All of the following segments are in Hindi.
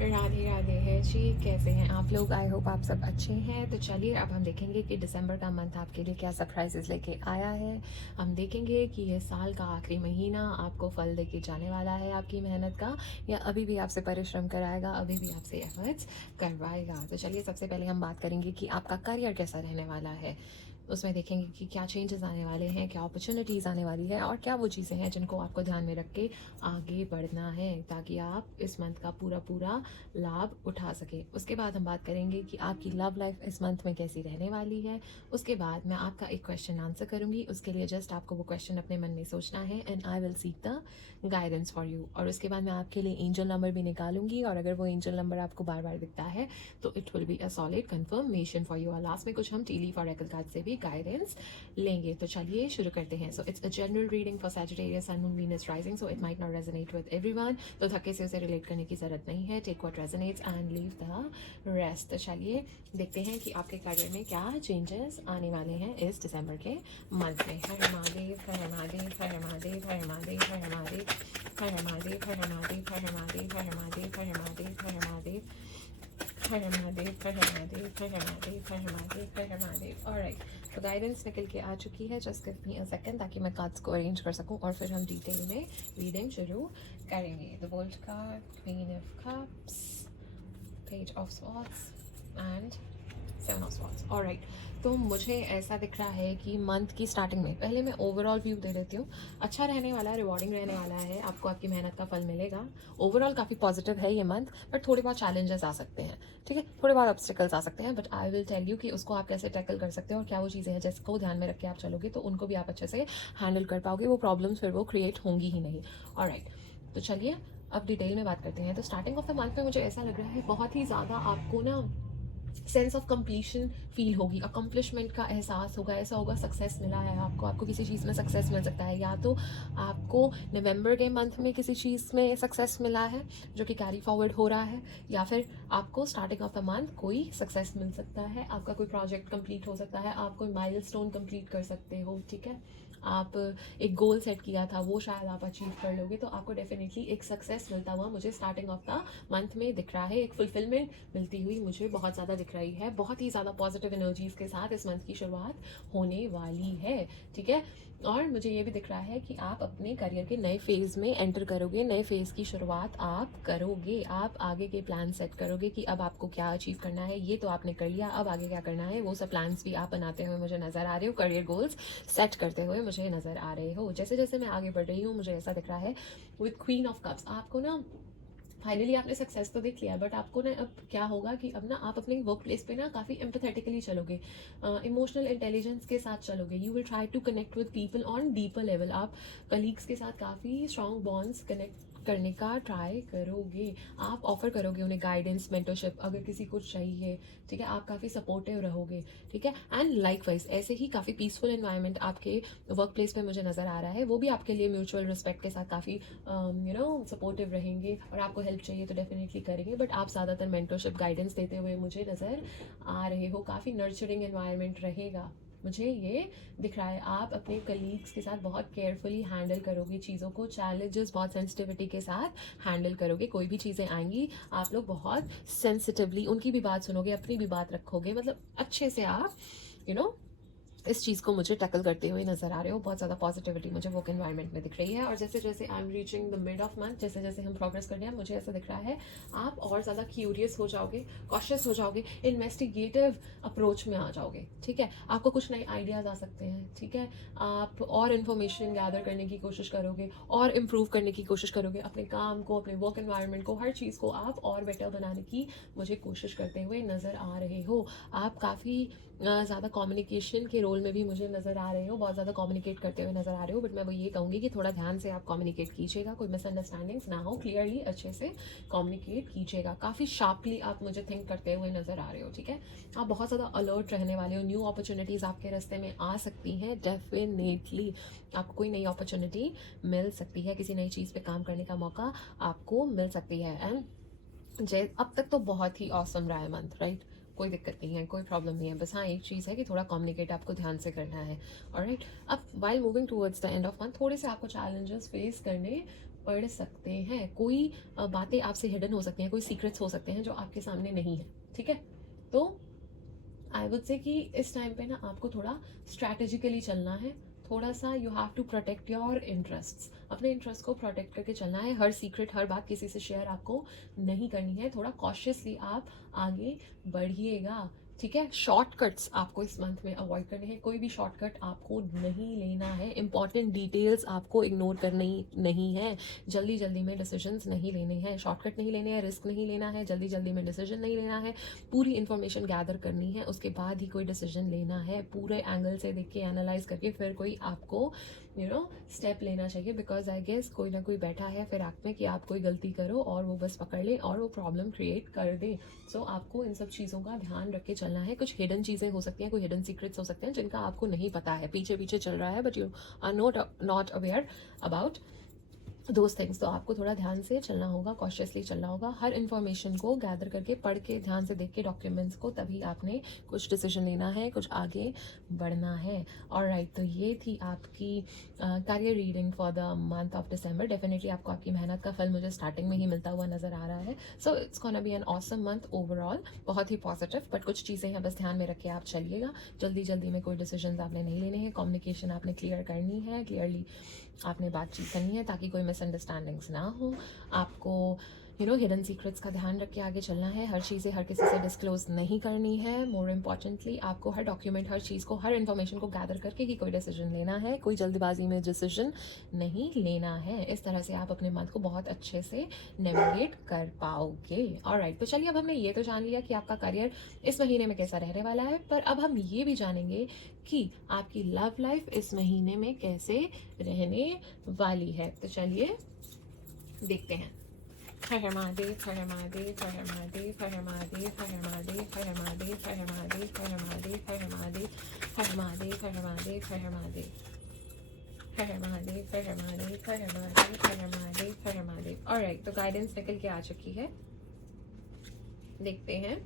राधे राधे है जी। कैसे हैं आप लोग? आई होप आप सब अच्छे हैं। तो चलिए अब हम देखेंगे कि दिसंबर का मंथ आपके लिए क्या सरप्राइजेस लेके आया है। हम देखेंगे कि ये साल का आखिरी महीना आपको फल देके जाने वाला है आपकी मेहनत का, या अभी भी आपसे परिश्रम कराएगा, अभी भी आपसे एफर्ट्स करवाएगा। तो चलिए सबसे पहले हम बात करेंगे कि आपका करियर कैसा रहने वाला है। उसमें देखेंगे कि क्या चेंजेस आने वाले हैं, क्या अपॉर्चुनिटीज़ आने वाली है, और क्या वो चीज़ें हैं जिनको आपको ध्यान में रख के आगे बढ़ना है ताकि आप इस मंथ का पूरा पूरा लाभ उठा सकें। उसके बाद हम बात करेंगे कि आपकी लव लाइफ इस मंथ में कैसी रहने वाली है। उसके बाद मैं आपका एक क्वेश्चन आंसर करूँगी, उसके लिए जस्ट आपको वो क्वेश्चन अपने मन में सोचना है and I will seek the guidance for you. और उसके बाद मैं आपके लिए एंजल नंबर भी निकालूंगी, और अगर वो एंजल नंबर आपको बार बार दिखता है तो it will be a solid confirmation for you. और लास्ट में कुछ हम टी लीफ और ऑरेकल कार्ड से भी गाइडेंस लेंगे। तो चलिए शुरू करते हैं। So it's a general reading for Sagittarius sun moon Venus rising, so it might not resonate with everyone. तो धक्के से उसे रिलेट करने की जरूरत नहीं है। Take what resonates and leave the rest. तो चलिए देखते हैं कि आपके करियर में क्या चेंजेस आने वाले हैं इस दिसंबर के मंथ में। हर महादेव, हर महादेव, हर महादेव, हर महादेव, हर महादेव, हर महादेव, हर महादेव, हर महादेव, हर महादेव, हर महादेव, हर महादेव, हर महादेव, हर महादेव, हर महादेव, हर महादेव, हर महादेव। ऑलराइट, तो गाइडेंस निकल के आ चुकी है। Just give me a second ताकि मैं कार्ड्स को अरेंज कर सकूं और फिर हम डिटेल में रीडिंग शुरू करेंगे। The world card, queen of cups, page of swords and seven of swords. Alright, तो मुझे ऐसा दिख रहा है कि मंथ की स्टार्टिंग में पहले मैं ओवरऑल व्यू दे देती हूँ। अच्छा रहने वाला है, रिवॉर्डिंग रहने वाला है, आपको आपकी मेहनत का फल मिलेगा। ओवरऑल काफ़ी पॉजिटिव है ये मंथ, बट थोड़े बहुत चैलेंजेस आ सकते हैं, ठीक है, थोड़े बहुत ऑब्स्टिकल्स आ सकते हैं, but I will tell you कि उसको आप कैसे टैकल कर सकते हो और क्या वो चीज़ें हैं जिसको ध्यान में रख के आप चलोगे तो उनको भी आप अच्छे से हैंडल कर पाओगे। वो प्रॉब्लम्स फिर वो क्रिएट होंगी ही नहीं। ऑलराइट, तो चलिए अब डिटेल में बात करते हैं। तो स्टार्टिंग ऑफ द मंथ में मुझे ऐसा लग रहा है बहुत ही ज़्यादा आपको ना सेंस ऑफ कंप्लीशन फील होगी, अकम्पलिशमेंट का एहसास होगा। ऐसा होगा सक्सेस मिला है आपको, आपको किसी चीज़ में सक्सेस मिल सकता है। या तो आपको नवंबर के मंथ में किसी चीज़ में सक्सेस मिला है जो कि कैरी फॉरवर्ड हो रहा है, या फिर आपको स्टार्टिंग ऑफ द मंथ कोई सक्सेस मिल सकता है। आपका कोई प्रोजेक्ट कंप्लीट हो सकता है, आप कोई माइलस्टोन कंप्लीट कर सकते हो, ठीक है। आप एक गोल सेट किया था वो शायद आप अचीव कर लोगे, तो आपको डेफिनेटली एक सक्सेस मिलता हुआ मुझे स्टार्टिंग ऑफ द मंथ में दिख रहा है। एक फुलफिलमेंट मिलती हुई मुझे बहुत ज़्यादा दिख रही है। बहुत ही ज़्यादा पॉजिटिव एनर्जीज के साथ इस मंथ की शुरुआत होने वाली है, ठीक है। और मुझे ये भी दिख रहा है कि आप अपने करियर के नए फेज़ में एंटर करोगे, नए फेज़ की शुरुआत आप करोगे। आप आगे के प्लान सेट करोगे कि अब आपको क्या अचीव करना है। ये तो आपने कर लिया, अब आगे क्या करना है वो सब प्लान्स भी आप बनाते हुए मुझे नज़र आ रहे हो। करियर गोल्स सेट करते हुए मुझे नज़र आ रहे हो। जैसे जैसे मैं आगे बढ़ रही हूँ मुझे ऐसा दिख रहा है विद क्वीन ऑफ कप्स, आपको ना फाइनली आपने सक्सेस तो देख लिया, बट आपको ना अब क्या होगा कि अब ना आप अपने वर्क प्लेस पे ना काफ़ी एम्पथेटिकली चलोगे, इमोशनल इंटेलिजेंस के साथ चलोगे। You will try to connect with people on deeper level. आप कलीग्स के साथ काफ़ी स्ट्रॉन्ग बॉन्ड्स कनेक्ट करने का ट्राई करोगे। आप ऑफर करोगे उन्हें गाइडेंस, मेंटरशिप अगर किसी को चाहिए, ठीक है। आप काफ़ी सपोर्टिव रहोगे, ठीक है। एंड लाइकवाइज ऐसे ही काफ़ी पीसफुल एनवायरनमेंट आपके वर्क प्लेस पे मुझे नज़र आ रहा है। वो भी आपके लिए म्यूचुअल रिस्पेक्ट के साथ काफ़ी सपोर्टिव रहेंगे, और आपको हेल्प चाहिए तो डेफिनेटली करेंगे। बट आप ज़्यादातर मेंटरशिप गाइडेंस देते हुए मुझे नज़र आ रहे हो। काफ़ी नर्चरिंग एनवायरनमेंट रहेगा, मुझे ये दिख रहा है। आप अपने कलीग्स के साथ बहुत केयरफुली हैंडल करोगे चीज़ों को, चैलेंजेस बहुत सेंसिटिविटी के साथ हैंडल करोगे। कोई भी चीज़ें आएंगी आप लोग बहुत सेंसिटिवली उनकी भी बात सुनोगे, अपनी भी बात रखोगे, मतलब अच्छे से आप यू you नो know, इस चीज़ को मुझे टैकल करते हुए नज़र आ रहे हो। बहुत ज़्यादा पॉजिटिविटी मुझे वर्क एनवायरनमेंट में दिख रही है। और जैसे जैसे I am reaching the mid of month, जैसे जैसे हम प्रोग्रेस कर रहे हैं, मुझे ऐसा दिख रहा है आप और ज़्यादा क्यूरियस हो जाओगे, कॉशियस हो जाओगे, इन्वेस्टिगेटिव अप्रोच में आ जाओगे, ठीक है। आपको कुछ नए आइडियाज़ आ सकते हैं, ठीक है। आप और इन्फॉर्मेशन गैदर करने की कोशिश करोगे और इम्प्रूव करने की कोशिश करोगे अपने काम को, अपने वर्क एनवायरनमेंट को, हर चीज़ को आप और बेटर बनाने की मुझे कोशिश करते हुए नज़र आ रहे हो। आप काफ़ी ज़्यादा कम्युनिकेशन के रोल में भी मुझे नज़र आ रहे हो, बहुत ज़्यादा कम्युनिकेट करते हुए नज़र आ रहे हो। बट मैं वो ये कहूँगी कि थोड़ा ध्यान से आप कम्युनिकेट कीजिएगा, कोई मिसअंडरस्टैंडिंग्स ना हो, क्लियरली अच्छे से कम्युनिकेट कीजिएगा। काफ़ी शार्पली आप मुझे थिंक करते हुए नज़र आ रहे हो, ठीक है। आप बहुत ज़्यादा अलर्ट रहने वाले हो। न्यू अपॉर्चुनिटीज़ आपके रास्ते में आ सकती हैं, डेफिनेटली आपको कोई नई अपॉर्चुनिटी मिल सकती है, किसी नई चीज़ पे काम करने का मौका आपको मिल सकती है। एंड अब तक तो बहुत ही ऑसम रहा है मंथ, राइट। कोई दिक्कत नहीं है, कोई प्रॉब्लम नहीं है। बस हाँ एक चीज़ है कि थोड़ा कम्युनिकेट आपको ध्यान से करना है। ऑलराइट, अब while moving towards the end of month थोड़े से आपको चैलेंजेस फेस करने पढ़ सकते हैं। कोई बातें आपसे हिडन हो सकती हैं, कोई सीक्रेट्स हो सकते हैं जो आपके सामने नहीं है, ठीक है। तो आई वुड से कि इस टाइम पे ना आपको थोड़ा स्ट्रैटेजिकली चलना है। थोड़ा सा you have to protect your interests, अपने इंटरेस्ट को प्रोटेक्ट करके चलना है। हर सीक्रेट, हर बात किसी से शेयर आपको नहीं करनी है। थोड़ा कॉशियसली आप आगे बढ़िएगा, ठीक है। शॉर्टकट्स आपको इस मंथ में अवॉइड करने हैं। कोई भी शॉर्टकट आपको नहीं लेना है। इंपॉर्टेंट डिटेल्स आपको इग्नोर करनी नहीं है। जल्दी जल्दी में डिसीजंस नहीं लेने हैं, शॉर्टकट नहीं लेने हैं, रिस्क नहीं लेना है, जल्दी जल्दी में डिसीजन नहीं लेना है। पूरी इन्फॉर्मेशन गैदर करनी है, उसके बाद ही कोई डिसीजन लेना है। पूरे एंगल से देख के एनालाइज करके फिर कोई आपको स्टेप लेना चाहिए। बिकॉज आई गेस कोई ना कोई बैठा है फिर आँख में कि आप कोई गलती करो और वो बस पकड़ ले और वो प्रॉब्लम क्रिएट कर दे। सो आपको इन सब चीज़ों का ध्यान रख के चलना है। कुछ हिडन चीज़ें हो सकती हैं, कोई हिडन सीक्रेट्स हो सकते हैं जिनका आपको नहीं पता है, पीछे पीछे चल रहा है, but you are not aware about those things. तो आपको थोड़ा ध्यान से चलना होगा, कॉशियसली चलना होगा। हर इन्फॉर्मेशन को गैदर करके, पढ़ के, ध्यान से देख के डॉक्यूमेंट्स को, तभी आपने कुछ डिसीजन लेना है, कुछ आगे बढ़ना है। ऑलराइट, तो ये थी आपकी career reading for the month of December. Definitely आपको आपकी मेहनत का फल मुझे स्टार्टिंग में ही मिलता हुआ नजर आ रहा है। So it's gonna be an awesome month overall, बहुत ही पॉजिटिव। बट कुछ चीज़ें हैं, बस ध्यान में रख के आप चलिएगा। जल्दी जल्दी में कोई डिसीजन आपने नहीं लेने हैं। कम्युनिकेशन आपने क्लियर करनी है, क्लियरली आपने बातचीत करनी है ताकि कोई मिसअंडरस्टैंडिंग्स ना हो। आपको हिडन सीक्रेट्स का ध्यान रख के आगे चलना है। हर चीज़ें हर किसी से डिस्क्लोज नहीं करनी है। मोर इम्पॉर्टेंटली आपको हर डॉक्यूमेंट, हर चीज़ को, हर इन्फॉर्मेशन को गैदर करके ही कोई डिसीजन लेना है। कोई जल्दबाजी में डिसीजन नहीं लेना है। इस तरह से आप अपने मंथ को बहुत अच्छे से नेविगेट कर पाओगे। ऑलराइट, तो चलिए अब हमने ये तो जान लिया कि आपका करियर इस महीने में कैसा रहने वाला है, पर अब हम ये भी जानेंगे कि आपकी लव लाइफ इस महीने में कैसे रहने वाली है। तो चलिए देखते हैं। हर हर महादेव, हर हर महादेव, हर हर महादेव, हर हर महादेव, हर हर महादेव, हर हर महादेव, हर हर महादेव, हर हर महादेव, हर हर महादेव, हर हर महादेव, हर हर महादेव, हर हर महादेव, हर हर महादेव, हर हर महादेव, हर हर महादेव, हर हर महादेव, हर हर महादेव। ऑलराइट, तो गाइडेंस निकल के आ चुकी है। देखते हैं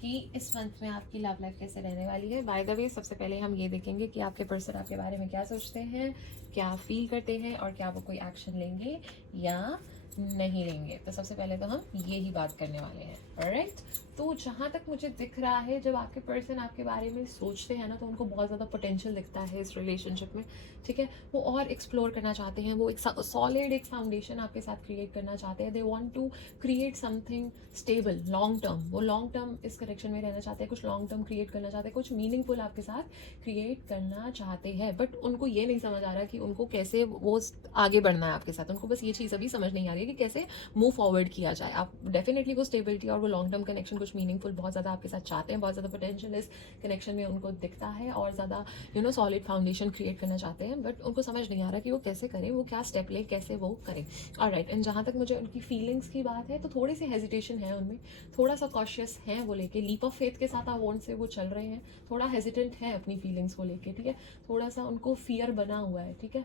कि इस मंथ में आपकी लव लाइफ कैसे रहने वाली है। बाय द वे, सबसे पहले हम ये देखेंगे कि आपके पर्सन आपके बारे में क्या सोचते हैं, क्या फील करते हैं, और क्या वो कोई एक्शन लेंगे या नहीं लेंगे। तो सबसे पहले तो हम ये ही बात करने वाले हैं। ऑलराइट, तो जहाँ तक मुझे दिख रहा है, जब आपके पर्सन आपके बारे में सोचते हैं ना, तो उनको बहुत ज़्यादा पोटेंशियल दिखता है इस रिलेशनशिप में, ठीक है। वो और एक्सप्लोर करना चाहते हैं, वो एक सॉलिड एक फाउंडेशन आपके साथ क्रिएट करना चाहते हैं। They want to create something stable, long term. वो लॉन्ग टर्म इस कनेक्शन में रहना चाहते हैं, कुछ लॉन्ग टर्म क्रिएट करना चाहते हैं, कुछ मीनिंगफुल आपके साथ क्रिएट करना चाहते हैं। बट उनको ये नहीं समझ आ रहा कि उनको कैसे वो आगे बढ़ना है आपके साथ। उनको बस ये चीज़ अभी समझ नहीं आ रही है कि कैसे मूव फॉरवर्ड किया जाए। आप डेफिनेटली वो स्टेबिलिटी और वो लॉन्ग टर्म कनेक्शन, कुछ मीनिंगफुल बहुत ज़्यादा आपके साथ चाहते हैं। बहुत ज़्यादा पोटेंशियल इस कनेक्शन में उनको दिखता है और ज़्यादा सॉलिड फाउंडेशन क्रिएट करना चाहते हैं। बट उनको समझ नहीं आ रहा कि वो कैसे करें, वो क्या स्टेप लें, कैसे वो करें। ऑलराइट, एंड जहाँ तक मुझे उनकी फीलिंग्स की बात है, तो थोड़ी सी हेजिटेशन है उनमें, थोड़ा सा कॉशियस हैं वो लेके। लीप ऑफ फेथ के साथ आप वॉन्ट से वो चल रहे हैं, थोड़ा हेजिटेंट है अपनी फीलिंग्स को लेके, ठीक है। थोड़ा सा उनको फियर बना हुआ है, ठीक है।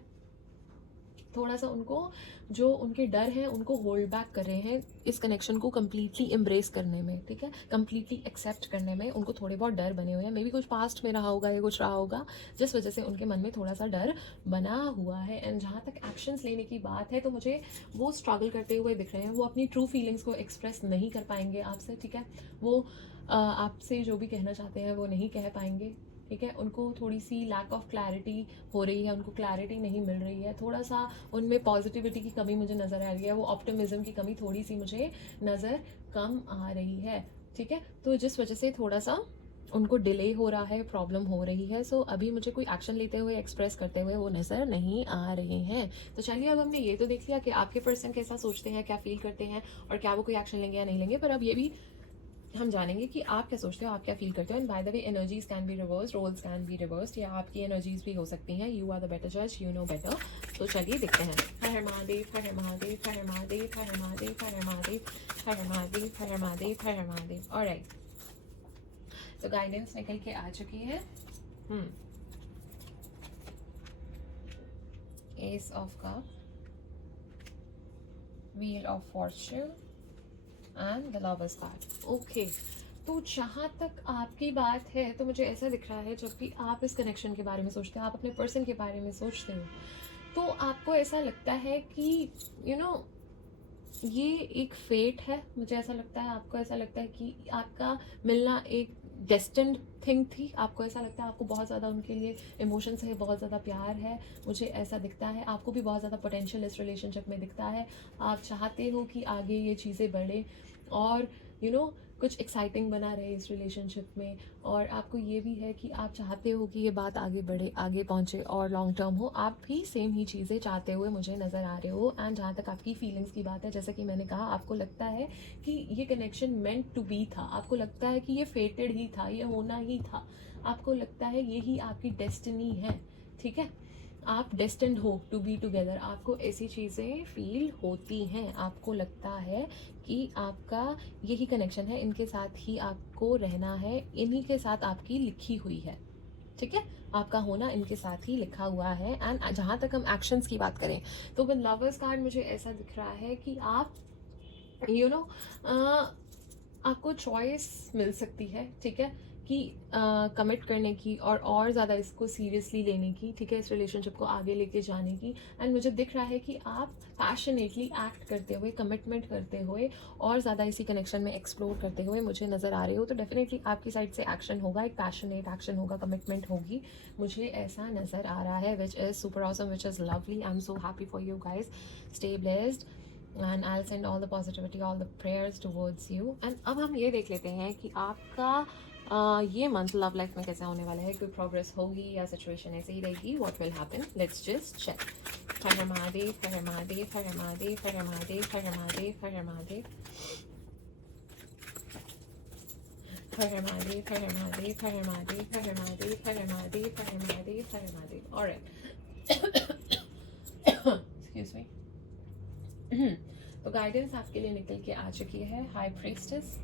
थोड़ा सा उनको जो उनके डर हैं उनको होल्ड बैक कर रहे हैं इस कनेक्शन को कम्प्लीटली एम्ब्रेस करने में, ठीक है, कम्प्लीटली एक्सेप्ट करने में। उनको थोड़े बहुत डर बने हुए हैं। मे बी कुछ पास्ट में रहा होगा या कुछ रहा होगा जिस वजह से उनके मन में थोड़ा सा डर बना हुआ है। एंड जहाँ तक एक्शंस लेने की बात है, तो मुझे वो स्ट्रगल करते हुए दिख रहे हैं। वो अपनी ट्रू फीलिंग्स को एक्सप्रेस नहीं कर पाएंगे आपसे, ठीक है। वो आपसे जो भी कहना चाहते हैं वो नहीं कह पाएंगे, ठीक है। उनको थोड़ी सी लैक ऑफ क्लैरिटी हो रही है, उनको क्लैरिटी नहीं मिल रही है। थोड़ा सा उनमें पॉजिटिविटी की कमी मुझे नज़र आ रही है, वो ऑप्टिमिज्म की कमी थोड़ी सी मुझे नज़र कम आ रही है, ठीक है। तो जिस वजह से थोड़ा सा उनको डिले हो रहा है, प्रॉब्लम हो रही है। सो अभी मुझे कोई एक्शन लेते हुए, एक्सप्रेस करते हुए वो नज़र नहीं आ रहे हैं। तो चलिए, अब हमने ये तो देख लिया कि आपके पर्सन कैसा सोचते हैं, क्या फील करते हैं, और क्या वो कोई एक्शन लेंगे या नहीं लेंगे। पर अब ये भी हम जानेंगे कि आप क्या सोचते हो, आप क्या फील करते हो। And by the way, energies can be reverse, roles can be reversed, या आपकी एनर्जीज भी हो सकती हैं। यू आर द बेटर जज, यू नो बेटर। तो चलिए देखते हैं। हर हर महादेव, हर हर महादेव, हर हर महादेव, हर हर महादेव, हर हर महादेव, हर हर महादेव, हर हर महादेव, हर हर महादेव। ऑलराइट, तो गाइडेंस निकल के आ चुकी है। Ace of cup, wheel of Fortune and the lovers card. Okay, तो जहाँ तक आपकी बात है, तो मुझे ऐसा दिख रहा है, जब भी आप इस कनेक्शन के बारे में सोचते हो, आप अपने पर्सन के बारे में सोचते हो, तो आपको ऐसा लगता है कि यू नो ये एक फेट है, मुझे ऐसा लगता है। आपको ऐसा लगता है कि आपका मिलना एक डेस्टिन्ड थिंग थी। आपको ऐसा लगता है आपको बहुत ज़्यादा उनके लिए इमोशंस है, बहुत ज़्यादा प्यार है, मुझे ऐसा दिखता है। आपको भी बहुत ज़्यादा पोटेंशियल इस रिलेशनशिप में दिखता है। आप चाहते हो कि आगे ये चीज़ें बढ़े और कुछ एक्साइटिंग बना रहे इस रिलेशनशिप में। और आपको ये भी है कि आप चाहते हो कि ये बात आगे बढ़े, आगे पहुंचे और लॉन्ग टर्म हो। आप भी सेम ही चीज़ें चाहते हुए मुझे नज़र आ रहे हो। एंड जहाँ तक आपकी फीलिंग्स की बात है, जैसा कि मैंने कहा, आपको लगता है कि ये कनेक्शन मेंट टू बी था। आपको लगता है कि ये फेटेड ही था, ये होना ही था। आपको लगता है यही आपकी डेस्टिनी है, ठीक है। आप डेस्टिन्ड हो टू बी टुगेदर। आपको ऐसी चीज़ें फील होती हैं। आपको लगता है कि आपका यही कनेक्शन है, इनके साथ ही आपको रहना है, इन्हीं के साथ आपकी लिखी हुई है, ठीक है। आपका होना इनके साथ ही लिखा हुआ है। एंड जहाँ तक हम एक्शंस की बात करें, तो विद लवर्स कार्ड मुझे ऐसा दिख रहा है कि आप आपको चॉइस मिल सकती है, ठीक है, कि कमिट करने की और ज़्यादा इसको सीरियसली लेने की, ठीक है, इस रिलेशनशिप को आगे लेके जाने की। एंड मुझे दिख रहा है कि आप पैशनेटली एक्ट करते हुए, कमिटमेंट करते हुए और ज़्यादा इसी कनेक्शन में एक्सप्लोर करते हुए मुझे नज़र आ रहे हो। तो डेफिनेटली आपकी साइड से एक्शन होगा, एक पैशनेट एक्शन होगा, कमिटमेंट होगी, मुझे ऐसा नज़र आ रहा है, which is super awesome, which is lovely. I am so happy for you guys. Stay blessed and I'll send all the positivity, all the prayers towards you. And अब हम ये देख लेते हैं कि आपका ये मंथ लव लाइफ में कैसा होने वाला है। कोई प्रोग्रेस होगी या सिचुएशन ऐसे ही रहेगी? What will happen? Let's just check. हर हर महादेव, हर हर महादेव, हर हर महादेव, हर हर महादेव, हर हर महादेव, हर हर महादेव, हर हर महादेव, हर हर महादेव, हर हर महादेव, हर हर महादेव, हर हर महादेव, हर हर महादेव, हर हर महादेव। Alright, excuse me. तो गाइडेंस आपके लिए निकल के आ चुकी है। High priestess,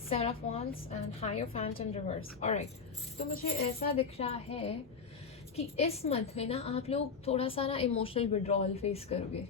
seven of wands and hierophant in reverse. Alright, तो मुझे ऐसा दिख रहा है कि इस मंथ में ना आप लोग थोड़ा सा ना इमोशनल विड्रॉल फेस करोगे,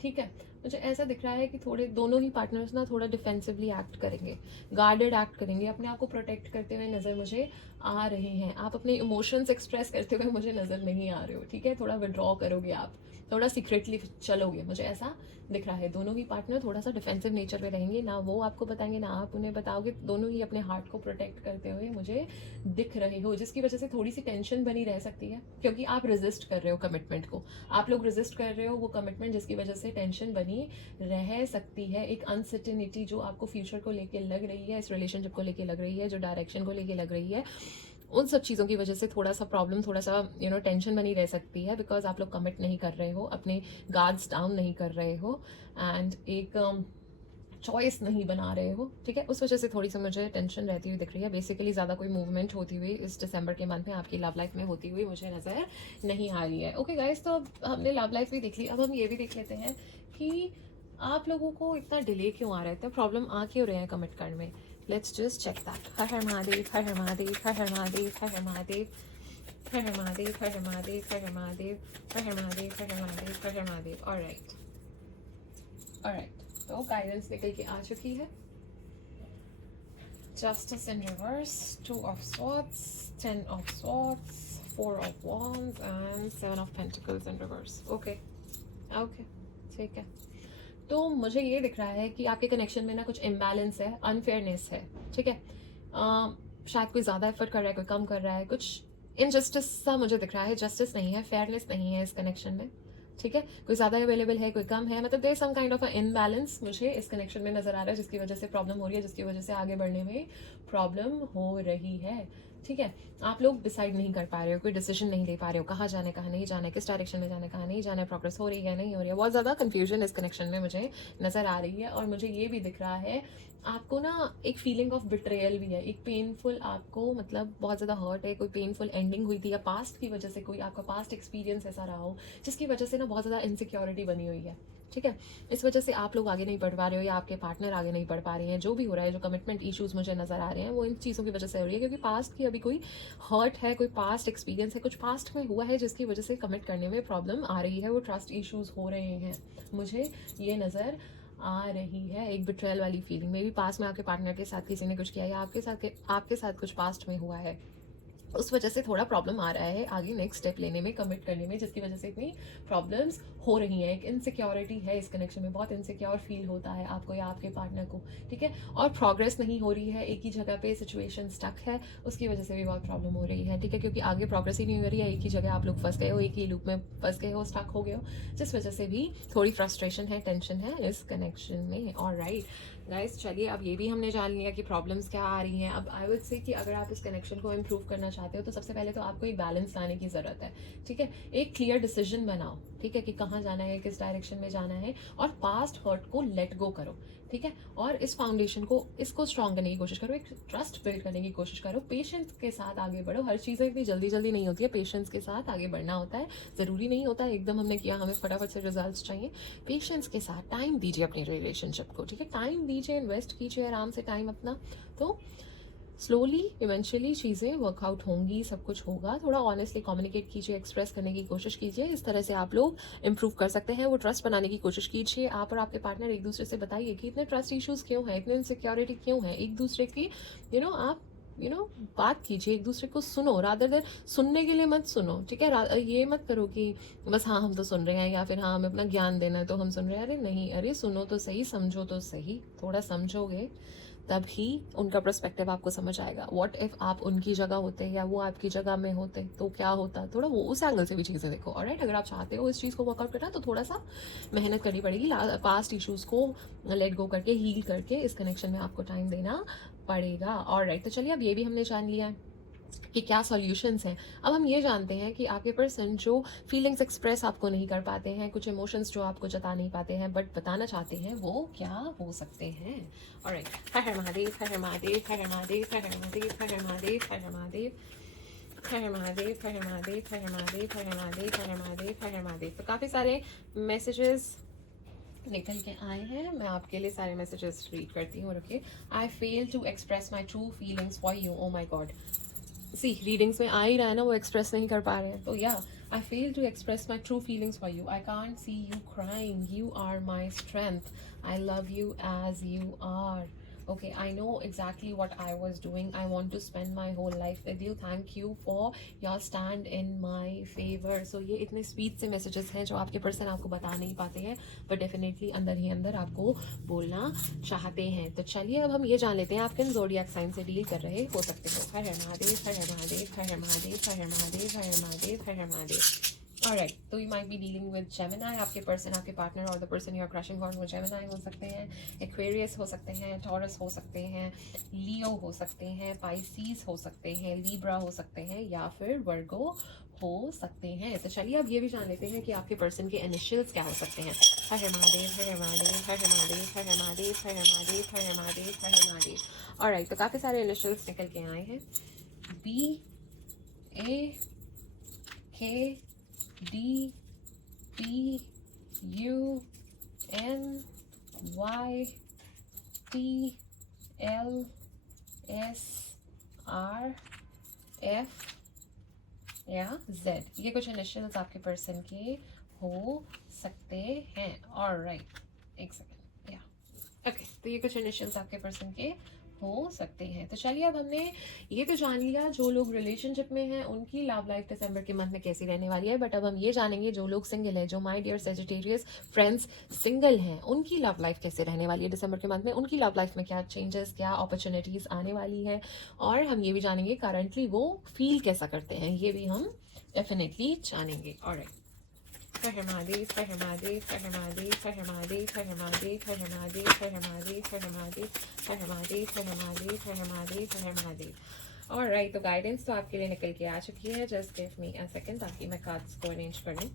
ठीक है। मुझे ऐसा दिख रहा है कि थोड़े दोनों ही पार्टनर्स ना थोड़ा डिफेंसिवली एक्ट करेंगे, गार्डेड एक्ट करेंगे, अपने आप को प्रोटेक्ट करते हुए नज़र मुझे आ रहे हैं। आप अपने इमोशंस एक्सप्रेस करते हुए मुझे नज़र नहीं आ रहे हो, ठीक है। थोड़ा विड्रॉ करोगे आप, थोड़ा सीक्रेटली चलोगे, मुझे ऐसा दिख रहा है। दोनों ही पार्टनर थोड़ा सा डिफेंसिव नेचर में रहेंगे, ना वो आपको बताएंगे ना आप उन्हें बताओगे। दोनों ही अपने हार्ट को प्रोटेक्ट करते हुए मुझे दिख रहे हो, जिसकी वजह से थोड़ी सी टेंशन बनी रह सकती है, क्योंकि आप रेजिस्ट कर रहे हो कमिटमेंट को। आप लोग रेजिस्ट कर रहे हो वो कमिटमेंट, जिसकी वजह से टेंशन बनी रह सकती है। एक अनसर्टेनिटी जो आपको फ्यूचर को लेके लग रही है, इस रिलेशनशिप को लेके लग रही है, जो डायरेक्शन को लेके लग रही है, उन सब चीज़ों की वजह से थोड़ा सा प्रॉब्लम, थोड़ा सा टेंशन बनी रह सकती है। बिकॉज आप लोग कमिट नहीं कर रहे हो, अपने गार्ड्स डाउन नहीं कर रहे हो, एंड एक चॉइस नहीं बना रहे हो, ठीक है। उस वजह से थोड़ी सी मुझे टेंशन रहती हुई दिख रही है। बेसिकली ज़्यादा कोई मूवमेंट होती हुई इस दिसंबर के मंथ में आपकी लव लाइफ में होती हुई मुझे नज़र नहीं आ रही है। ओके गाइस, तो अब हमने लव लाइफ भी देख ली, अब हम ये भी देख लेते हैं कि आप लोगों को इतना डिले क्यों आ रहा है, इतना प्रॉब्लम आ क्यों रहे हैं कमिट करने में। Let's just check that. हर हर महादेव, हर हर महादेव, हर हर महादेव, हर हर महादेव, हर हर महादेव, हर हर महादेव, हर हर महादेव, हर हर महादेव, हर हर महादेव, हर हर महादेव। ऑलराइट, ऑलराइट, तो गाइडेंस निकल के आ चुकी है। Justice in reverse, two of swords, 10 of swords, 4 of wands and 7 of pentacles in reverse. Okay okay, ठीक है। तो मुझे ये दिख रहा है कि आपके कनेक्शन में ना कुछ इम्बैलेंस है, अनफेयरनेस है, ठीक है। शायद कोई ज़्यादा एफर्ट कर रहा है, कोई कम कर रहा है, कुछ इनजस्टिस सा मुझे दिख रहा है। जस्टिस नहीं है, फेयरनेस नहीं है इस कनेक्शन में, ठीक है। कोई ज़्यादा अवेलेबल है, कोई कम है, मतलब there some kind of a imbalance मुझे इस कनेक्शन में नज़र आ रहा है, जिसकी वजह से प्रॉब्लम हो रही है, जिसकी वजह से आगे बढ़ने में प्रॉब्लम हो रही है, ठीक है। आप लोग डिसाइड नहीं कर पा रहे हो, कोई डिसीजन नहीं ले पा रहे हो, कहाँ जाना है, कहाँ नहीं जाना है, किस डायरेक्शन में जाना है, कहाँ नहीं जाना है, प्रोग्रेस हो रही है नहीं हो रही है। बहुत ज़्यादा कन्फ्यूजन इस कनेक्शन में मुझे नज़र आ रही है। और मुझे ये भी दिख रहा है आपको ना एक फीलिंग ऑफ बिट्रेयल भी है, एक पेनफुल, आपको मतलब बहुत ज़्यादा हर्ट है, कोई पेनफुल एंडिंग हुई थी, या पास्ट की वजह से कोई आपका पास्ट एक्सपीरियंस ऐसा रहा हो जिसकी वजह से ना बहुत ज़्यादा इनसिक्योरिटी बनी हुई है, ठीक है। इस वजह से आप लोग आगे नहीं बढ़ पा रहे हो, या आपके पार्टनर आगे नहीं बढ़ पा रहे हैं। जो भी हो रहा है, जो कमिटमेंट इश्यूज मुझे नज़र आ रहे हैं, वो इन चीज़ों की वजह से हो रही है, क्योंकि पास्ट की अभी कोई हर्ट है, कोई पास्ट एक्सपीरियंस है, कुछ पास्ट में हुआ है जिसकी वजह से कमिट करने में प्रॉब्लम आ रही है, वो ट्रस्ट इश्यूज हो रहे हैं, मुझे ये नज़र आ रही है। एक बिट्रेयल वाली फीलिंग में भी पास में आपके पार्टनर के साथ किसी ने कुछ किया, या आपके साथ कुछ पास्ट में हुआ है, उस वजह से थोड़ा प्रॉब्लम आ रहा है आगे नेक्स्ट स्टेप लेने में, कमिट करने में, जिसकी वजह से इतनी प्रॉब्लम्स हो रही हैं। एक इनसिक्योरिटी है इस कनेक्शन में, बहुत इनसिक्योर फील होता है आपको या आपके पार्टनर को, ठीक है। और प्रोग्रेस नहीं हो रही है, एक ही जगह पे सिचुएशन स्टक है, उसकी वजह से भी बहुत प्रॉब्लम हो रही है, ठीक है, क्योंकि आगे प्रोग्रेस ही नहीं हो रही है, एक ही जगह आप लोग फंस गए हो, एक ही लूप में फंस गए हो, स्टक हो गए हो, जिस वजह से भी थोड़ी फ्रस्ट्रेशन है, टेंशन है इस कनेक्शन में। और राइट गाइस, चलिए अब ये भी हमने जान लिया कि प्रॉब्लम्स क्या आ रही हैं। अब आई वुड से कि अगर आप इस कनेक्शन को इम्प्रूव करना चाहते हो तो सबसे पहले तो आपको एक बैलेंस लाने की ज़रूरत है, ठीक है। एक क्लियर डिसीजन बनाओ, ठीक है, कि कहाँ जाना है, किस डायरेक्शन में जाना है, और पास्ट हर्ट को लेट गो करो, ठीक है। और इस फाउंडेशन को, इसको स्ट्रॉन्ग करने की कोशिश करो, एक ट्रस्ट बिल्ड करने की कोशिश करो, पेशेंस के साथ आगे बढ़ो। हर चीज़ें इतनी जल्दी जल्दी नहीं होती है, पेशेंस के साथ आगे बढ़ना होता है, ज़रूरी नहीं होता एकदम हमने किया हमें फटाफट से रिजल्ट्स चाहिए। पेशेंस के साथ टाइम दीजिए अपनी रिलेशनशिप को, ठीक है, टाइम दीजिए, इन्वेस्ट कीजिए आराम से टाइम अपना, तो स्लोली इवेंचुअली चीज़ें वर्कआउट होंगी, सब कुछ होगा। थोड़ा ऑनेस्टली कम्युनिकेट कीजिए, एक्सप्रेस करने की कोशिश कीजिए, इस तरह से आप लोग इंप्रूव कर सकते हैं। वो ट्रस्ट बनाने की कोशिश कीजिए, आप और आपके पार्टनर एक दूसरे से बताइए कि इतने ट्रस्ट इश्यूज़ क्यों हैं, इतने इनसिक्योरिटी क्यों है, एक दूसरे की आप बात कीजिए, एक दूसरे को सुनो, रादर देन सुनने के लिए मत सुनो, ठीक है। ये मत करो कि बस हाँ हम तो सुन रहे हैं, या फिर हाँ हमें अपना ज्ञान देना है तो हम सुन रहे हैं। अरे नहीं, अरे सुनो तो सही, समझो तो सही, थोड़ा समझोगे तभी उनका पर्सपेक्टिव आपको समझ आएगा। व्हाट इफ आप उनकी जगह होते या वो आपकी जगह में होते तो क्या होता, थोड़ा वो उस एंगल से भी चीज़ें देखो। ऑलराइट, अगर आप चाहते हो इस चीज़ को वर्कआउट करना तो थोड़ा सा मेहनत करनी पड़ेगी, पास्ट इश्यूज़ को लेट गो करके, हील करके इस कनेक्शन में आपको टाइम देना पड़ेगा। ऑलराइट, तो चलिए अब ये भी हमने जान लिया है कि क्या सॉल्यूशंस हैं। अब हम ये जानते हैं कि आपके पर्सन जो फीलिंग्स एक्सप्रेस आपको नहीं कर पाते हैं, कुछ इमोशंस जो आपको जता नहीं पाते हैं बट बताना चाहते हैं, वो क्या हो सकते हैं। ऑलराइट, हर हर महादेव, हर हर महादेव, हर हर महादेव, हर हर महादेव, हर हर महादेव, हर हर महादेव, हर हर महादेव, हर हर महादेव, हर हर महादेव, हर हर महादेव, हर हर महादेव, हर हर महादेव। तो काफ़ी सारे मैसेजेस निकल के आए हैं, मैं आपके लिए सारे मैसेजेस रीड करती हूँ। रुकिए, I fail to express my true feelings for you, oh my god. See readings में आ ही रहा है ना, वो एक्सप्रेस नहीं कर पा रहे हैं, तो या I fail to express my true feelings for you, I can't see you crying, you are my strength, I love you as you are. Okay, I know exactly what I was doing. I want to spend my whole life with you. Thank you for your stand in my favor. So ये इतने स्वीट से मैसेजेस हैं जो आपके पर्सन आपको बता नहीं पाते हैं, बट डेफिनेटली अंदर ही अंदर आपको बोलना चाहते हैं। तो चलिए अब हम ये जान लेते हैं आप किन ज़ोडिएक साइन से डील कर रहे हो सकते हो। हर हर महादेव, हर हर महादेव, हर हर महादेव, हर हर महादेव, हर हर महादेव, हर हर महादेव। ऑलराइट, तो you might be dealing with Gemini, आपके पर्सन, आपके पार्टनर और the person you are crushing on वो जेमिनी हो सकते हैं, एक्वेरियस हो सकते हैं, टॉरस हो सकते हैं, लियो हो सकते हैं, पाइसीज हो सकते हैं, लीब्रा हो सकते हैं, या फिर वर्गो हो सकते हैं। तो चलिए अब ये भी जान लेते हैं कि आपके पर्सन के इनिशियल्स क्या हो सकते हैं। हर हर महादेव, हर हर महादेव, हर हर महादेव, हर हर महादेव, हर हर महादेव, हर हर महादेव, हर हर महादेव। ऑलराइट, तो काफ़ी सारे इनिशियल्स निकल के आए हैं। BAKDPUNYT LSRF या Z, ये कुछ इनिशियल्स आपके पर्सन के हो सकते हैं। ऑलराइट, एक सेकेंड, या ओके, तो ये कुछ इनिशियल्स आपके पर्सन के हो सकते हैं। तो चलिए अब हमने ये तो जान लिया जो लोग रिलेशनशिप में हैं उनकी लव लाइफ दिसंबर के मंथ में कैसी रहने वाली है, बट अब हम ये जानेंगे जो लोग सिंगल हैं, जो my dear Sagittarius friends single हैं, उनकी लव लाइफ कैसे रहने वाली है दिसंबर के मंथ में, उनकी लव लाइफ में क्या चेंजेस, क्या अपॉर्चुनिटीज़ आने वाली है, और हम ये भी जानेंगे करंटली वो फील कैसा करते हैं, ये भी हम डेफिनेटली जानेंगे। ऑलराइट, हर हर महादेव, हर हर महादेव, हर हर महादेव, हर हर महादेव, हर हर महादेव, हर हर महादेव, हर हर महादेव, हर हर महादेव, हर हर महादेव, हर हर महादेव, हर हर महादेव, हर हर महादेव। ऑलराइट, तो गाइडेंस तो आपके लिए निकल के आ चुकी है। Just give me a second ताकि मैं कार्ड्स को अरेंज कर लूँ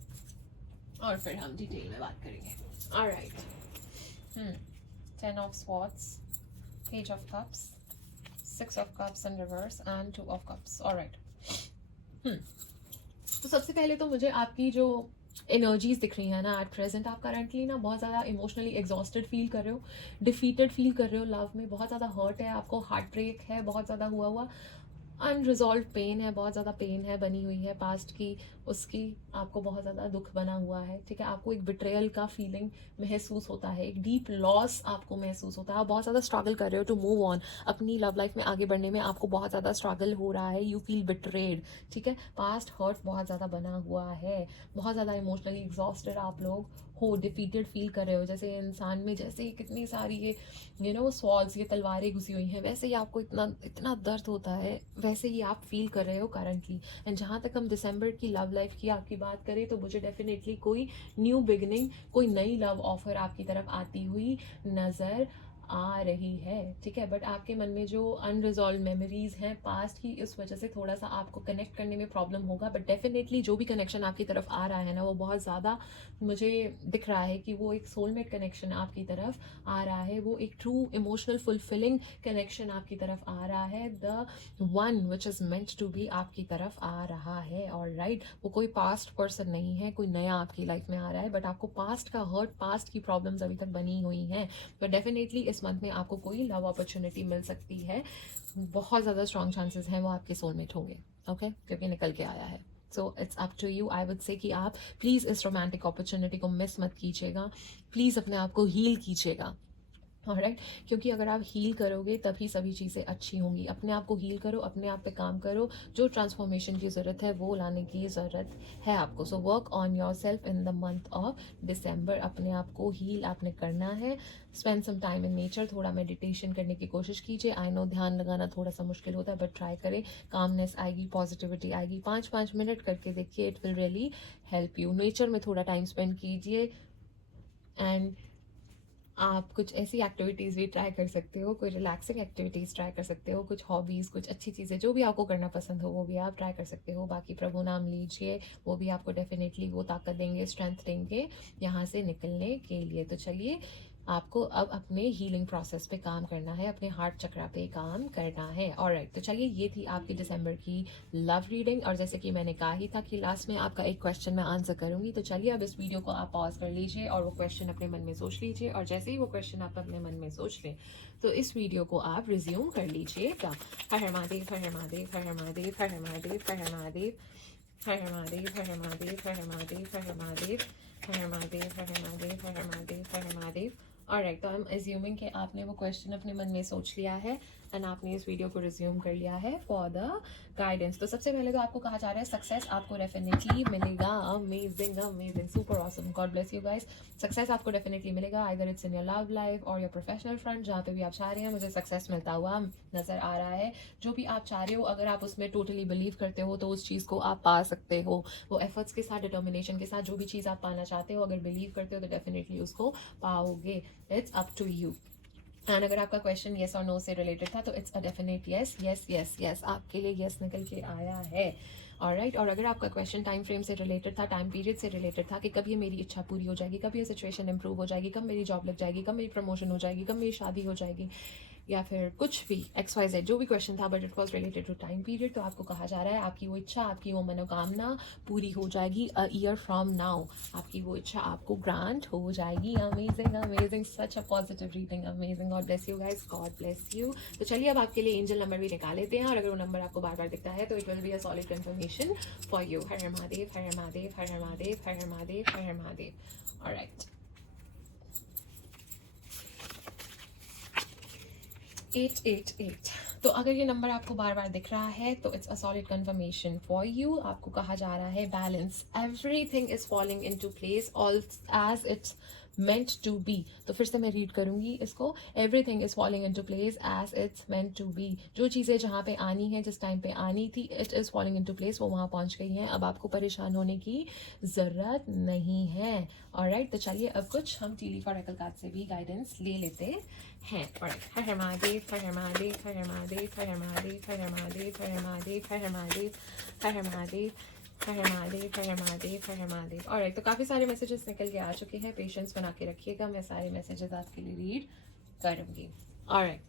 और फिर हम डिटेल में बात करेंगे। Alright, 10 of swords, page of cups, 6 of cups in reverse and 2 of cups. Alright, तो सबसे पहले तो मुझे आपकी जो एनर्जीज दिख रही है ना एट प्रेजेंट, आप करंटली ना बहुत ज़्यादा इमोशनली एग्जॉस्टेड फील कर रहे हो, डिफीटेड फील कर रहे हो, लव में बहुत ज़्यादा हर्ट है आपको, हार्ट ब्रेक है बहुत ज़्यादा हुआ अनरिजॉल्व पेन है, बहुत ज़्यादा पेन है बनी हुई है पास्ट की, उसकी आपको बहुत ज़्यादा दुख बना हुआ है, ठीक है। आपको एक बिट्रेयल का फीलिंग महसूस होता है, एक डीप लॉस आपको महसूस होता है, आप बहुत ज़्यादा स्ट्रगल कर रहे हो टू मूव ऑन, अपनी लव लाइफ में आगे बढ़ने में आपको बहुत ज़्यादा स्ट्रगल हो रहा है, यू फील बिट्रेड, ठीक है। पास्ट हर्ट बहुत ज़्यादा बना हुआ है, बहुत ज़्यादा इमोशनली एग्जॉस्टेड आप लोग हो, डिफीटेड फील कर रहे हो, जैसे इंसान में जैसे कितनी सारी ये स्वॉर्ड्स, ये तलवारें घुसी हुई हैं, वैसे ही आपको इतना इतना दर्द होता है, वैसे ही आप फील कर रहे हो करंटली। एंड जहाँ तक हम दिसंबर की लव लाइफ की आपकी बात करें तो मुझे डेफिनेटली कोई न्यू बिगनिंग, कोई नई लव ऑफर आपकी तरफ आती हुई नज़र आ रही है, ठीक है। बट आपके मन में जो अनरिजॉल्व मेमोरीज हैं पास्ट की, इस वजह से थोड़ा सा आपको कनेक्ट करने में प्रॉब्लम होगा। बट डेफिनेटली जो भी कनेक्शन आपकी तरफ आ रहा है ना, वो बहुत ज़्यादा मुझे दिख रहा है कि वो एक सोलमेट कनेक्शन आपकी तरफ आ रहा है, वो एक ट्रू इमोशनल फुलफिलिंग कनेक्शन आपकी तरफ आ रहा है, the one which is meant to be आपकी तरफ आ रहा है। और राइट, वो कोई पास्ट पर्सन नहीं है, कोई नया आपकी लाइफ में आ रहा है, बट आपको पास्ट का हर्ट, पास्ट की प्रॉब्लम्स अभी तक बनी हुई हैं। तो डेफिनेटली इस मंथ में आपको कोई लव अपॉर्चुनिटी मिल सकती है, बहुत ज़्यादा स्ट्रॉन्ग चांसेस हैं वो आपके सोलमेट होंगे, ओके, क्योंकि निकल के आया है। So it's up to you, I would say कि आप प्लीज़ इस रोमांटिक अपॉर्चुनिटी को मिस मत कीजिएगा, प्लीज़ अपने आप को हील कीजिएगा, ऑलराइट। क्योंकि अगर आप हील करोगे तभी सभी चीज़ें अच्छी होंगी। अपने आप को हील करो, अपने आप पे काम करो, जो ट्रांसफॉर्मेशन की ज़रूरत है वो लाने की ज़रूरत है आपको। So work on yourself in the month of December, अपने आप को हील आपने करना है। Spend some time in nature, थोड़ा मेडिटेशन करने की कोशिश कीजिए। आई नो ध्यान लगाना थोड़ा सा मुश्किल होता है, बट ट्राई करें, कामनेस आएगी, पॉजिटिविटी आएगी। 5-5 मिनट करके देखिए, it will really help you. Nature में थोड़ा टाइम स्पेंड कीजिए, एंड आप कुछ ऐसी एक्टिविटीज़ भी ट्राई कर सकते हो, कोई रिलैक्सिंग एक्टिविटीज़ ट्राई कर सकते हो, कुछ हॉबीज़, कुछ अच्छी चीज़ें जो भी आपको करना पसंद हो वो भी आप ट्राई कर सकते हो। बाकी प्रभु नाम लीजिए, वो भी आपको डेफिनेटली वो ताकत देंगे, स्ट्रेंथ देंगे यहाँ से निकलने के लिए। तो चलिए, आपको अब अपने हीलिंग प्रोसेस पे काम करना है, अपने हार्ट चक्रा पे काम करना है, ऑलराइट। तो चलिए, ये थी आपकी दिसंबर की लव रीडिंग, और जैसे कि मैंने कहा ही था कि लास्ट में आपका एक क्वेश्चन मैं आंसर करूंगी। तो चलिए, अब इस वीडियो को आप पॉज कर लीजिए और वो क्वेश्चन अपने मन में सोच लीजिए, और जैसे ही वो क्वेश्चन आप अपने मन में सोच लें तो इस वीडियो को आप रिज्यूम कर लीजिएगा। हर हर महादेव, हर हर महादेव, हर हर महादेव, हर हर महादेव, हर हर महादेव, हर हर महादेव, हर हर महादेव, हर हर महादेव, हर हर महादेव, हर हर महादेव, हर हर महादेव, हर हर महादेव, हर हर महादेव। ऑलराइट, तो आई एम एज्यूमिंग कि आपने वो क्वेश्चन अपने मन में सोच लिया है एंड आपने इस वीडियो को रिज्यूम कर लिया है फॉर द गाइडेंस। तो सबसे पहले तो आपको कहा जा रहा है सक्सेस आपको डेफिनेटली मिलेगा। Amazing, amazing, super awesome, God bless you guys. Success आपको डेफिनेटली मिलेगा, either it's in your love life और योर प्रोफेशनल फ्रंट, जहाँ पे भी आप चाह रहे हैं, मुझे सक्सेस मिलता हुआ नजर आ रहा है। जो भी आप चाह रहे हो, अगर आप उसमें टोटली बिलीव करते हो तो उस चीज़ को आप पा सकते हो। वो एफर्ट्स के साथ, डिटर्मिनेशन के साथ जो भी चीज़ आप पाना चाहते हो, अगर बिलीव करते हो तो डेफिनेटली उसको पाओगे। It's up to you. And अगर आपका क्वेश्चन येस और नो से रिलेटेड था तो it's a definite yes, yes, yes, yes, आपके लिए येस निकल के आया है, ऑलराइट। और अगर आपका क्वेश्चन टाइम फ्रेम से रिलेटेड था, टाइम पीरियड से रिलेटेड था कि कब ये मेरी इच्छा पूरी हो जाएगी, कब ये सिचुएशन इंप्रूव हो जाएगी, कब मेरी जॉब लग जाएगी, कब मेरी प्रमोशन हो जाएगी, कब मेरी शादी हो जाएगी, या फिर कुछ भी XYZ जो भी क्वेश्चन था, but it was related to time period, तो आपको कहा जा रहा है आपकी वो इच्छा, आपकी वो मनोकामना पूरी हो जाएगी अ ईयर फ्रॉम नाउ। आपकी वो इच्छा आपको ग्रांट हो जाएगी। Amazing, amazing, such a positive reading, amazing, God bless you guys, God bless you. तो चलिए, अब आपके लिए एंजल नंबर भी निकाल लेते हैं, और अगर वो नंबर आपको बार बार दिखता है तो it will be a solid confirmation for you. हर हर महादेव, हर हर महादेव, हर हर महादेव, हर हर महादेव, हर हर महादेव, ऑलराइट। 888। तो अगर ये नंबर आपको बार बार दिख रहा है तो it's a solid confirmation for you. आपको कहा जा रहा है balance, everything is falling into place all as it's meant to be। तो फिर से मैं रीड करूंगी इसको, everything is falling into place as it's meant to be। जो चीज़ें जहाँ पे आनी है, जिस टाइम पे आनी थी, it is falling into place, वो वहाँ पहुँच गई हैं। अब आपको परेशान होने की ज़रूरत नहीं है, ऑलराइट। तो चलिए, अब कुछ हम टीली फॉरेकल कार्ड से भी गाइडेंस ले लेते हैं, ऑलराइट। हर हर महादेव, हर हर महादेव, हर हर महादेव, हर हर महादेव, हर हर महादेव, हर हर महादेव, हर हर महादेव, हर हर महादेव, हर हर महादेव, हर हर महादेव, हर हर महादेव, ऑलराइट। तो काफ़ी सारे मैसेजेस निकल के आ चुके हैं, पेशेंस बना के रखिएगा, मैं सारे मैसेजेस आपके लिए रीड करूँगी, ऑलराइट।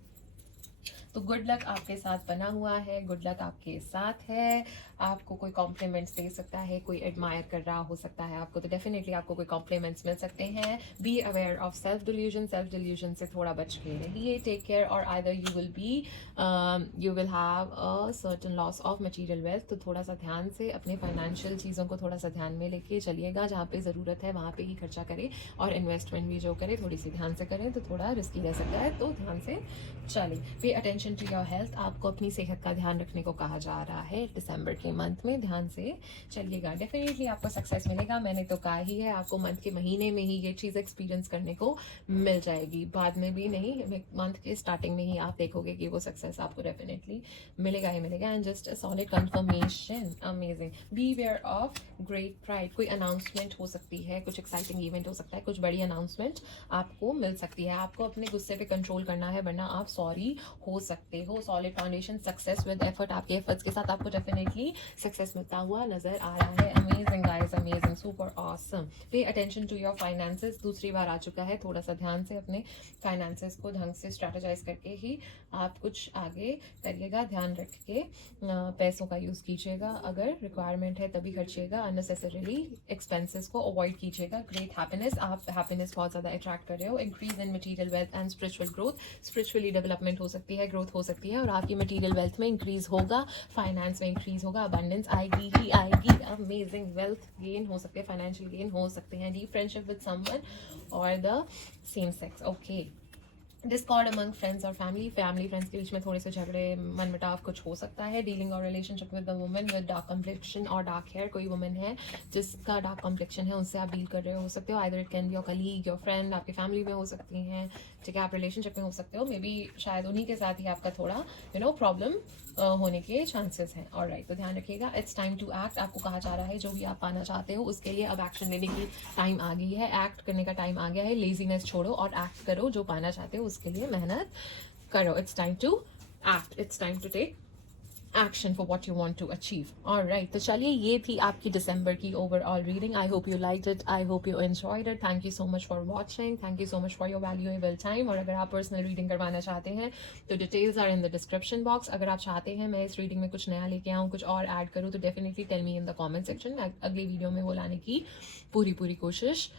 तो गुड लक आपके साथ बना हुआ है, गुड लक आपके साथ है। आपको कोई कॉम्प्लीमेंट्स दे सकता है, कोई एडमायर कर रहा हो सकता है आपको, तो डेफिनेटली आपको कोई कॉम्प्लीमेंट्स मिल सकते हैं। Be aware of self delusion से थोड़ा बच के रहिए, टेक केयर। और either you will have a certain loss of material wealth, तो थोड़ा सा ध्यान से अपने फाइनेंशियल चीज़ों को थोड़ा सा ध्यान में लेके चलिएगा। जहाँ पे ज़रूरत है वहाँ पे ही खर्चा करें, और इन्वेस्टमेंट भी जो करें थोड़ी सी ध्यान से करें, तो थोड़ा रिस्की रह सकता है, तो ध्यान से चलें। पे अटेंशन टू योर हेल्थ, आपको अपनी सेहत का ध्यान रखने को कहा जा रहा है दिसंबर के मंथ में, ध्यान से चलिएगा। डेफिनेटली आपको सक्सेस मिलेगा, मैंने तो कहा ही है, आपको मंथ के महीने में ही ये चीज़ एक्सपीरियंस करने को मिल जाएगी, बाद में भी नहीं, मंथ के स्टार्टिंग में ही आप देखोगे कि वो सक्सेस आपको डेफिनेटली मिलेगा ही मिलेगा। And just a solid confirmation, amazing. Beware of great pride, कोई अनाउंसमेंट हो सकती है, कुछ एक्साइटिंग इवेंट हो सकता है, कुछ बड़ी अनाउंसमेंट आपको मिल सकती है। आपको अपने गुस्से पे कंट्रोल करना है, वरना आप सॉरी हो सकते हो। Solid foundation, success with effort, आपके एफर्ट्स के साथ आपको डेफिनेटली सक्सेस मिलता हुआ नजर आ रहा है। Amazing guys, amazing, super awesome. Pay attention to your finances, दूसरी बार आ चुका है, थोड़ा सा ध्यान से अपने फाइनेंसेस को ढंग से स्ट्रेटेजाइज करके ही आप कुछ आगे करिएगा। ध्यान रख के पैसों का यूज़ कीजिएगा, अगर रिक्वायरमेंट है तभी खर्चिएगा, अननेसेसरीली एक्सपेंसेस को अवॉइड कीजिएगा। ग्रेट हैप्पीनेस, आप हैप्पीनेस बहुत ज़्यादा अट्रैक्ट कर रहे हो। Increase in material wealth and spiritual growth, spiritually development हो सकती है, ग्रोथ हो सकती है, और आपकी मटीरियल वेल्थ में इंक्रीज होगा, फाइनेंस में इंक्रीज होगा, अबंडेंस आएगी ही आएगी। अमेजिंग, वेल्थ गेन हो सकते हैं, फाइनेंशियल गेन हो सकते हैं। डीप फ्रेंडशिप विद समवन और the same sex, okay. Discord among friends और फैमिली फ्रेंड्स के बीच में थोड़े से झगड़े, मनमुटाव कुछ हो सकता है। डीलिंग और relationship with the woman with dark complexion और डार्क हेयर, कोई वुमन है जिसका डार्क कॉम्प्लेक्शन है, उनसे आप डील कर रहे हो सकते हो। Either it can be your colleague, your friend, आपकी फैमिली में हो सकती हैं, ठीक है, आप रिलेशनशिप में हो सकते हो, मे बी शायद उन्हीं के साथ ही आपका थोड़ा प्रॉब्लम होने के चांसेस हैं। और राइट, तो ध्यान रखिएगा। इट्स टाइम टू एक्ट, आपको कहा जा रहा है जो भी आप पाना चाहते हो उसके लिए अब एक्शन लेने की टाइम आ गई है, एक्ट करने का टाइम आ गया है। लेजीनेस छोड़ो और एक्ट करो, जो पाना चाहते हो उसके लिए मेहनत करो। It's time to act, it's time to take action for what you want to achieve. Alright, तो चलिए ये थी आपकी दिसंबर की overall reading. I hope you liked it, I hope you enjoyed it. Thank you so much for watching, thank you so much for your valuable time. और अगर आप पर्सनल रीडिंग करवाना चाहते हैं तो details are in the description box. अगर आप चाहते हैं मैं इस रीडिंग में कुछ नया लेके आऊँ, कुछ और ऐड करूँ, तो definitely tell me in the comment section. अगली वीडियो में वो लाने की पूरी कोशिश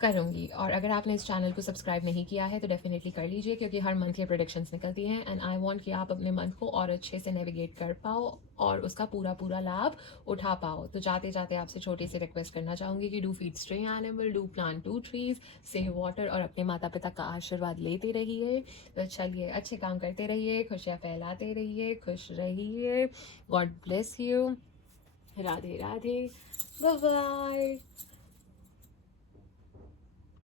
करूँगी। और अगर आपने इस चैनल को सब्सक्राइब नहीं किया है तो डेफिनेटली कर लीजिए, क्योंकि हर मंथ ये प्रोडिक्शंस निकलती हैं, एंड आई वांट कि आप अपने मंथ को और अच्छे से नेविगेट कर पाओ और उसका पूरा लाभ उठा पाओ। तो जाते जाते आपसे छोटी सी रिक्वेस्ट करना चाहूँगी कि do feed stray animal, do plant 2 trees, save water, और अपने माता पिता का आशीर्वाद लेते रहिए। तो चलिए, अच्छे काम करते रहिए, खुशियाँ फैलाते रहिए, खुश रहिए। God bless you. Radhe Radhe, bye bye.